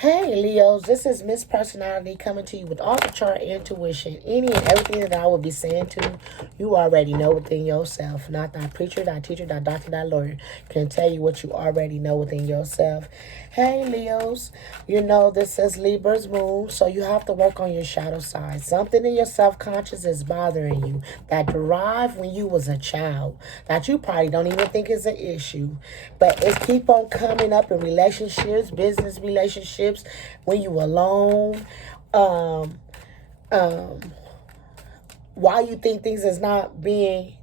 Hey Leos, this is Miss Personality coming to you with all the chart intuition. Any and everything that I will be saying to you already know within yourself. Not that preacher, that teacher, that doctor, that lawyer can tell you what you already know within yourself. Hey Leos, you know this is Libra's moon, so you have to work on your shadow side. Something in your self-conscious is bothering you that derived when you was a child that you probably don't even think is an issue, but it keep on coming up in relationships, business relationships, when you alone. Um, um, why you think things is not being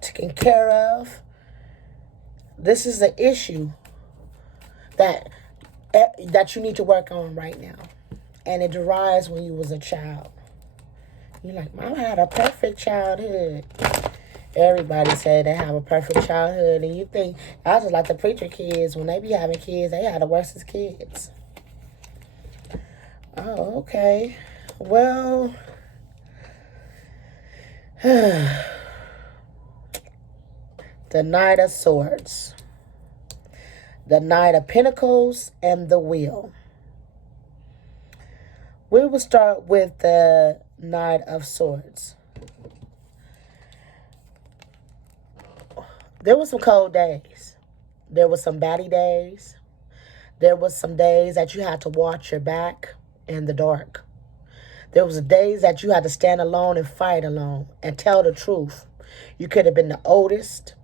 taken care of. This is an issue that you need to work on right now, and it derives when you was a child. You're like, Mama had a perfect childhood. Everybody said they have a perfect childhood, and you think I just like the preacher kids. When they be having kids, they have the worstest kids. Oh, okay. Well, the Knight of Swords, the Knight of Pentacles, and the Wheel. We will start with the Knight of Swords. There were some cold days. There were some batty days. There was some days that you had to watch your back in the dark. There was days that you had to stand alone and fight alone and tell the truth. You could have been the oldest,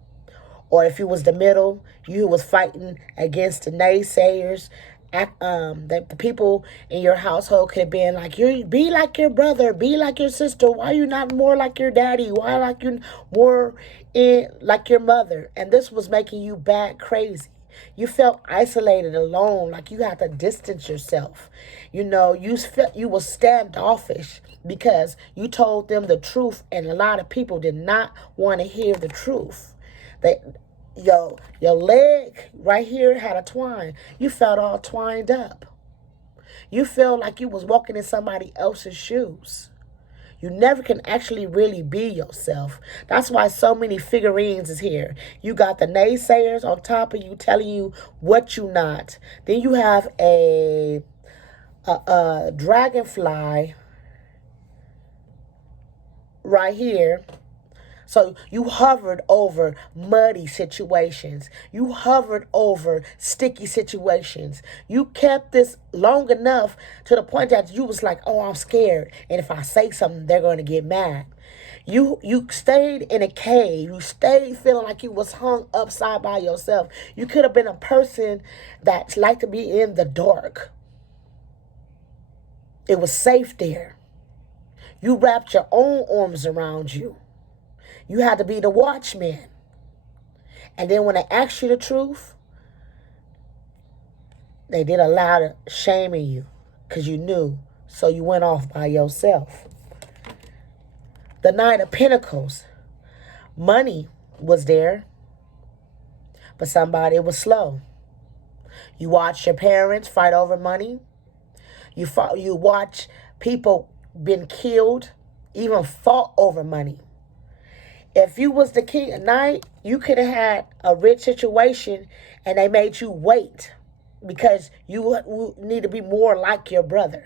or if you was the middle, you was fighting against the naysayers. The people in your household could have been like, you be like your brother, be like your sister. Why are you not more like your daddy? Why like you more like your mother? And this was making you bad crazy. You felt isolated, alone, like you had to distance yourself. You know, you felt you were standoffish because you told them the truth, and a lot of people did not want to hear the truth. They your leg right here had a twine. You felt all twined up. You felt like you was walking in somebody else's shoes. You never can actually really be yourself. That's why so many figurines is here. You got the naysayers on top of you telling you what you not. Then you have a dragonfly right here. So you hovered over muddy situations. You hovered over sticky situations. You kept this long enough to the point that you was like, oh, I'm scared. And if I say something, they're going to get mad. You stayed in a cave. You stayed feeling like you was hung upside by yourself. You could have been a person that liked to be in the dark. It was safe there. You wrapped your own arms around you. You had to be the watchman. And then when they asked you the truth, they did a lot of shaming you because you knew. So you went off by yourself. The Knight of Pentacles. Money was there, but somebody was slow. You watched your parents fight over money. You watch people been killed, even fought over money. If you was the king of night, you could have had a rich situation and they made you wait because you need to be more like your brother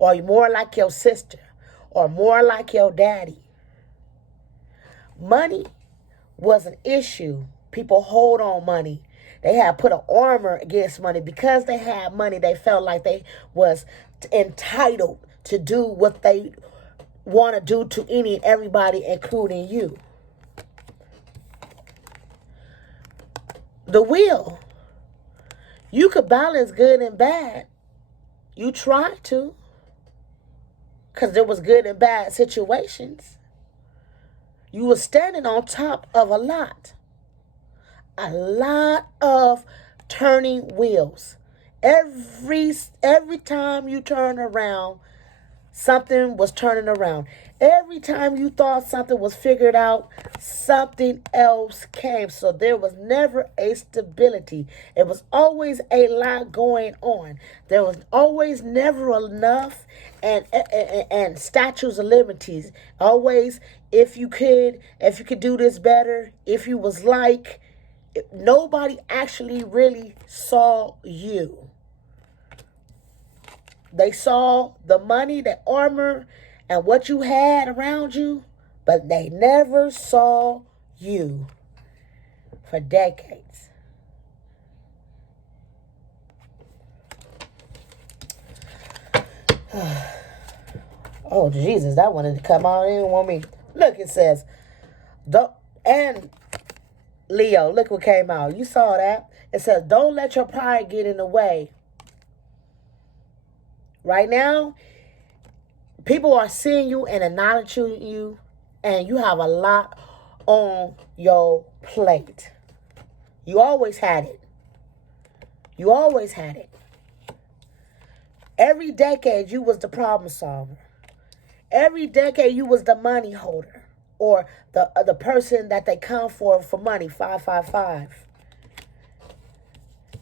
or more like your sister or more like your daddy. Money was an issue. People hold on money. They had put an armor against money. Because they had money, they felt like they was entitled to do what they want to do to any and everybody, including you. The Wheel. You could balance good and bad. You tried to. Because there was good and bad situations. You were standing on top of a lot. A lot of turning wheels. Every time you turn around, something was turning around. Every time you thought something was figured out, something else came. So there was never a stability. It was always a lot going on. There was always never enough and statutes of limitations. Always, if you could do this better, if you was like, nobody actually really saw you. They saw the money, the armor, and what you had around you, but they never saw you for decades. Oh, Jesus, that wanted to come out. It didn't want me. Look, it says, don't, and Leo, look what came out. You saw that. It says, don't let your pride get in the way. Right now, people are seeing you and acknowledging you, and you have a lot on your plate. You always had it. You always had it. Every decade, you was the problem solver. Every decade, you was the money holder, or the person that they come for money, 555.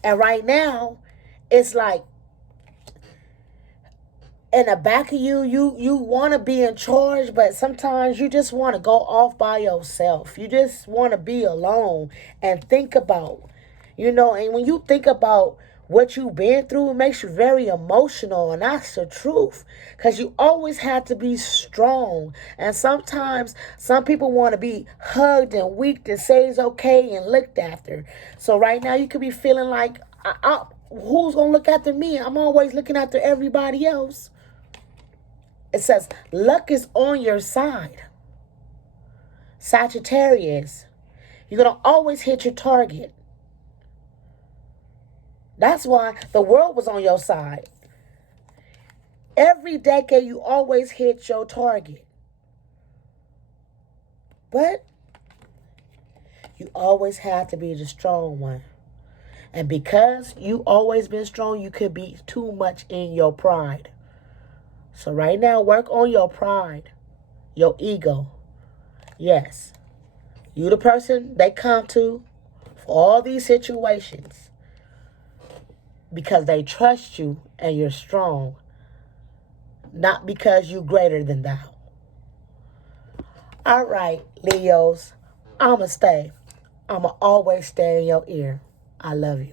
And right now, it's like, in the back of you want to be in charge, but sometimes you just want to go off by yourself. You just want to be alone and think about, and when you think about what you've been through, it makes you very emotional, and that's the truth, because you always have to be strong. And sometimes some people want to be hugged and weak and say it's okay and looked after. So right now you could be feeling like, who's going to look after me? I'm always looking after everybody else. It says, luck is on your side. Sagittarius, you're going to always hit your target. That's why the world was on your side. Every decade, you always hit your target. But you always have to be the strong one. And because you always been strong, you could be too much in your pride. So right now, work on your pride, your ego. Yes, you the person they come to for all these situations because they trust you and you're strong, not because you're greater than thou. All right, Leos, I'ma stay. I'ma always stay in your ear. I love you.